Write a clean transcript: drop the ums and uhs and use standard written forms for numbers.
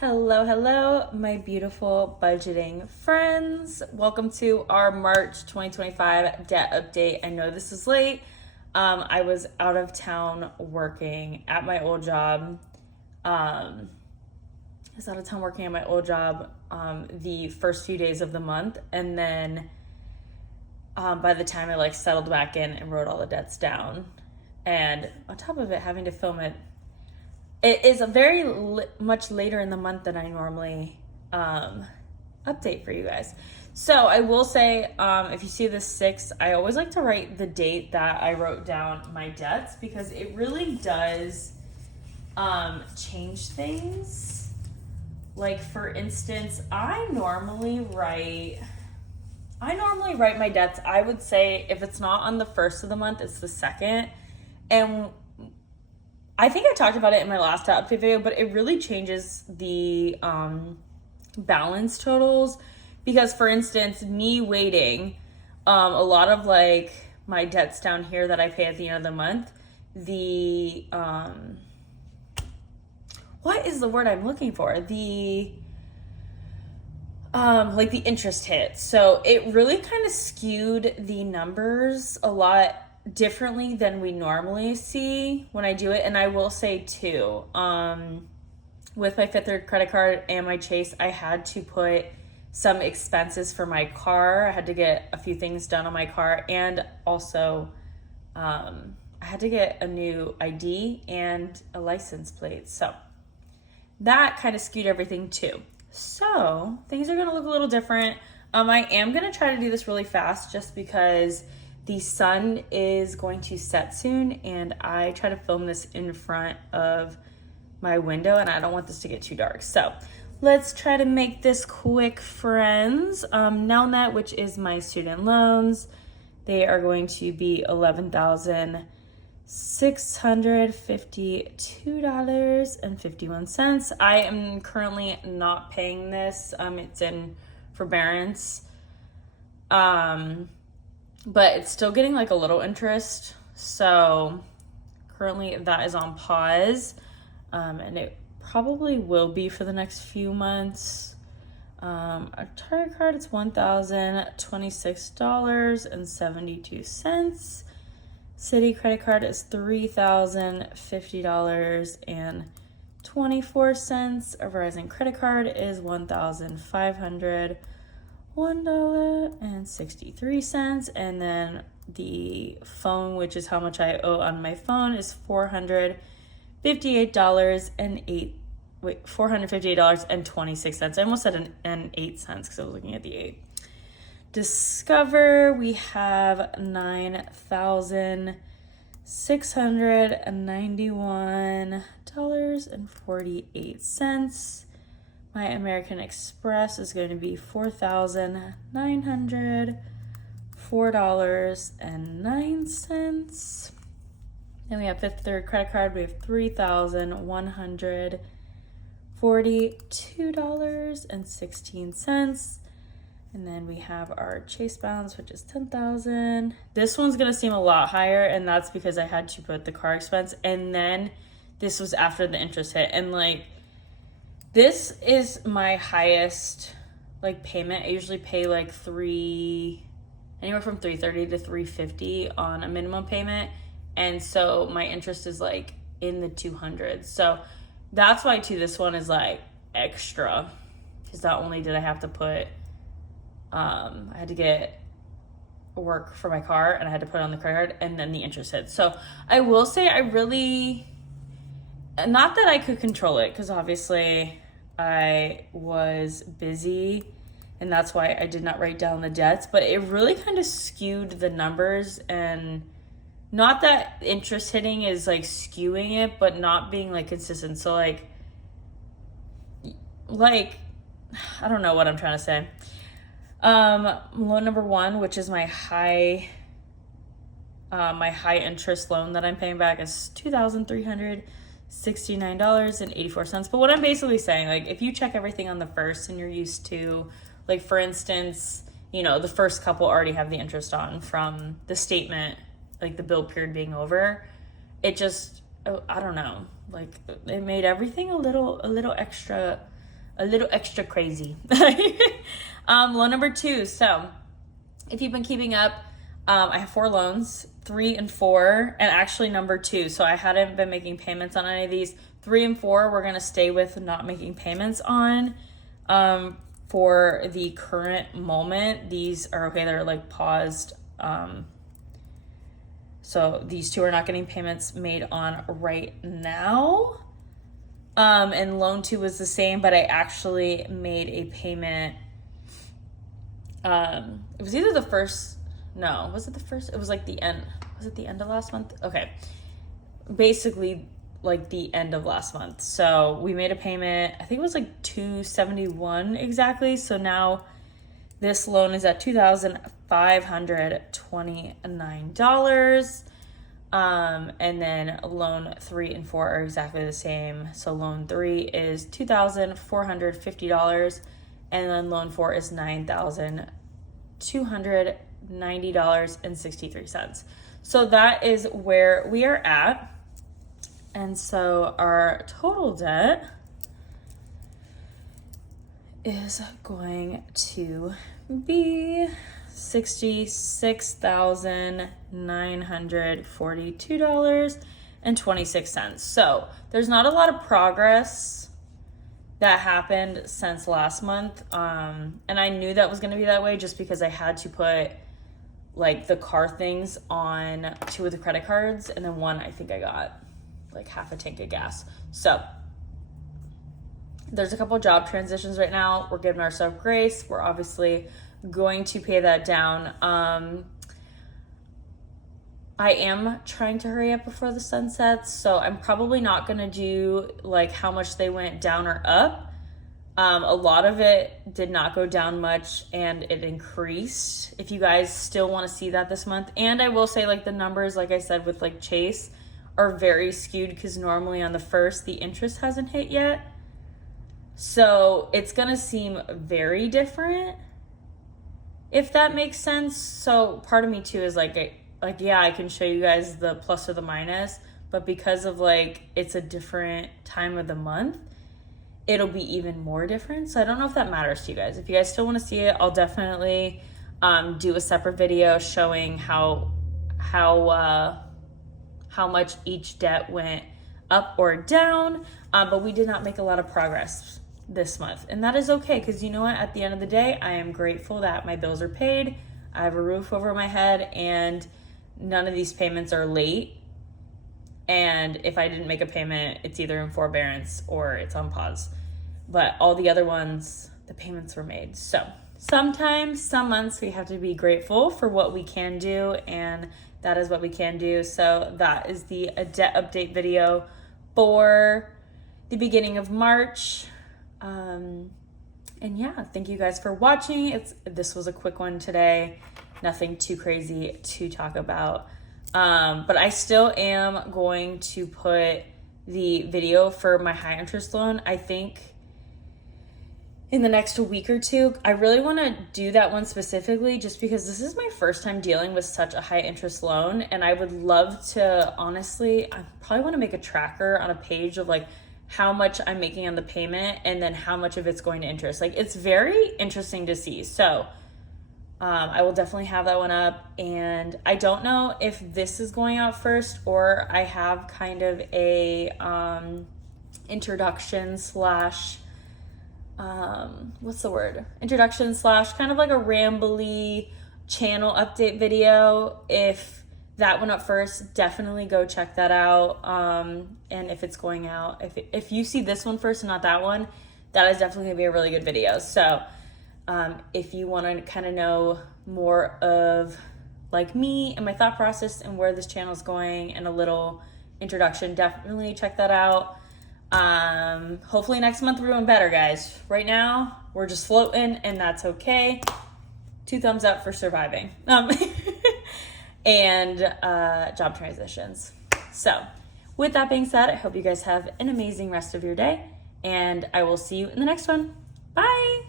Hello, hello, my beautiful budgeting friends. Welcome to our March 2025 debt update. I know this is late. I was out of town working at my old job. The first few days of the month, and then by the time I settled back in and wrote all the debts down, and on top of it, having to film it. It is a very much later in the month than I normally update for you guys. So I will say, if you see this 6, I always like to write the date that I wrote down my debts because it really does change things. Like for instance, I normally write my debts. I would say if it's not on the 1st of the month, it's the 2nd. And I think I talked about it in my last update video, but it really changes the balance totals because, for instance, me waiting, a lot of my debts down here that I pay at the end of the month, the what is the word I'm looking for? The interest hit. So it really kind of skewed the numbers a lot differently than we normally see when I do it. And I will say too, with my Fifth Third credit card and my Chase, I had to put some expenses for my car. I had to get a few things done on my car, and also I had to get a new ID and a license plate. So that kind of skewed everything too. So things are going to look a little different. I am going to try to do this really fast just because the sun is going to set soon, and I try to film this in front of my window, and I don't want this to get too dark. So let's try to make this quick, friends. Nelnet, which is my student loans, they are going to be $11,652.51. I am currently not paying this. It's in forbearance. But it's still getting a little interest. So currently that is on pause. And it probably will be for the next few months. A Target card, it's $1,026.72. Citi credit card is $3,050.24. A Verizon credit card is $1,501.63, and then the phone, which is how much I owe on my phone, is $458.26. I almost said an 8 cents because I was looking at the 8. Discover, we have $9,691.48. My American Express is going to be $4,904.09. Then we have Fifth Third credit card. We have $3,142.16. And then we have our Chase balance, which is $10,000. This one's going to seem a lot higher, and that's because I had to put the car expense. And then this was after the interest hit. And this is my highest payment. I usually pay anywhere from $330 to $350 on a minimum payment. And so my interest is in the 200s. So that's why too this one is extra. Because not only did I have to put I had to get work for my car, and I had to put it on the credit card, and then the interest hit. So I will say I really, not that I could control it, because obviously I was busy, and that's why I did not write down the debts, but it really kind of skewed the numbers. And not that interest hitting is skewing it, but not being consistent. So I don't know what I'm trying to say. Loan number 1, which is my high interest loan that I'm paying back, is $2,369.84. But what I'm basically saying, if you check everything on the 1st and you're used to, for instance, the first couple already have the interest on from the statement, the bill period being over, it just, I don't know, it made everything a little extra a little extra crazy. Loan number 2. So if you've been keeping up, I have 4 loans, 3 and 4, and actually number 2. So I hadn't been making payments on any of these. 3 and 4, we're going to stay with not making payments on for the current moment. These are okay. They're like paused. So these 2 are not getting payments made on right now. And loan 2 was the same, but I actually made a payment. It was either the first, no, was it the first? It was like the end. Was it the end of last month? Okay. Basically like the end of last month. So we made a payment. I think it was like $271 exactly. So now this loan is at $2,529. And then loan 3 and 4 are exactly the same. So loan 3 is $2,450, and then loan 4 is $9,290.63. So that is where we are at. And so our total debt is going to be $66,942.26. So there's not a lot of progress that happened since last month. And I knew that was going to be that way just because I had to put like the car things on 2 of the credit cards, and then 1 I think I got like half a tank of gas. So there's a couple job transitions right now. We're giving ourselves grace. We're obviously going to pay that down. I am trying to hurry up before the sun sets, so I'm probably not going to do like how much they went down or up. A lot of it did not go down much, and it increased. If you guys still want to see that this month, and I will say like the numbers, like I said with like Chase, are very skewed because normally on the 1st the interest hasn't hit yet. So it's going to seem very different, if that makes sense. So part of me too is like, yeah, I can show you guys the plus or the minus, but because of like, it's a different time of the month, it'll be even more different. So I don't know if that matters to you guys. If you guys still want to see it, I'll definitely do a separate video showing how much each debt went up or down. But we did not make a lot of progress this month, and that is okay, because you know what, at the end of the day, I am grateful that my bills are paid, I have a roof over my head, and none of these payments are late. And if I didn't make a payment, it's either in forbearance or it's on pause. But all the other ones, the payments were made. So sometimes, some months, we have to be grateful for what we can do, and that is what we can do. So that is the debt update video for the beginning of March. And yeah, thank you guys for watching. This was a quick one today. Nothing too crazy to talk about. But I still am going to put the video for my high interest loan, I think, in the next week or 2. I really want to do that one specifically just because this is my first time dealing with such a high interest loan, and I would love to, honestly, I probably want to make a tracker on a page of like how much I'm making on the payment and then how much of it's going to interest. Like, it's very interesting to see. So I will definitely have that one up, and I don't know if this is going out first or I have kind of a introduction slash introduction slash kind of like a rambly channel update video. If that went up first, definitely go check that out. And if it's going out, if you see this one first and not that one, that is definitely gonna be a really good video. So if you want to kind of know more of like me and my thought process and where this channel is going and a little introduction, definitely check that out. Hopefully next month we're doing better, guys. Right now we're just floating, and that's okay. 2 thumbs up for surviving. And job transitions. So with that being said, I hope you guys have an amazing rest of your day, and I will see you in the next one. Bye.